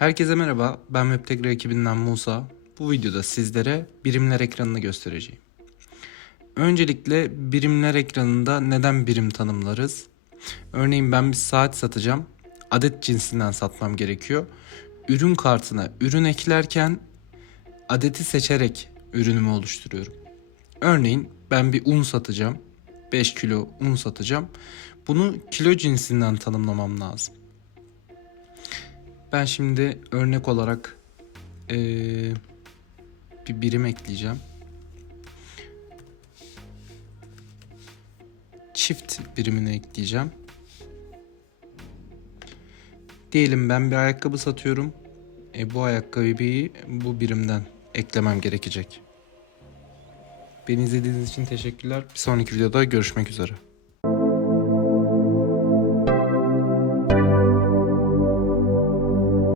Herkese merhaba, ben Webtegra ekibinden Musa. Bu videoda sizlere birimler ekranını göstereceğim. Öncelikle birimler ekranında neden birim tanımlarız? Örneğin ben bir saat satacağım. Adet cinsinden satmam gerekiyor. Ürün kartına ürün eklerken adeti seçerek ürünümü oluşturuyorum. Örneğin ben bir un satacağım. 5 kilo un satacağım. Bunu kilo cinsinden tanımlamam lazım. Ben şimdi örnek olarak eee, bir birim ekleyeceğim. Çift birimini ekleyeceğim. Diyelim ben bir ayakkabı satıyorum. E, bu ayakkabıyı bu birimden eklemem gerekecek. Beni izlediğiniz için teşekkürler. Bir sonraki videoda görüşmek üzere.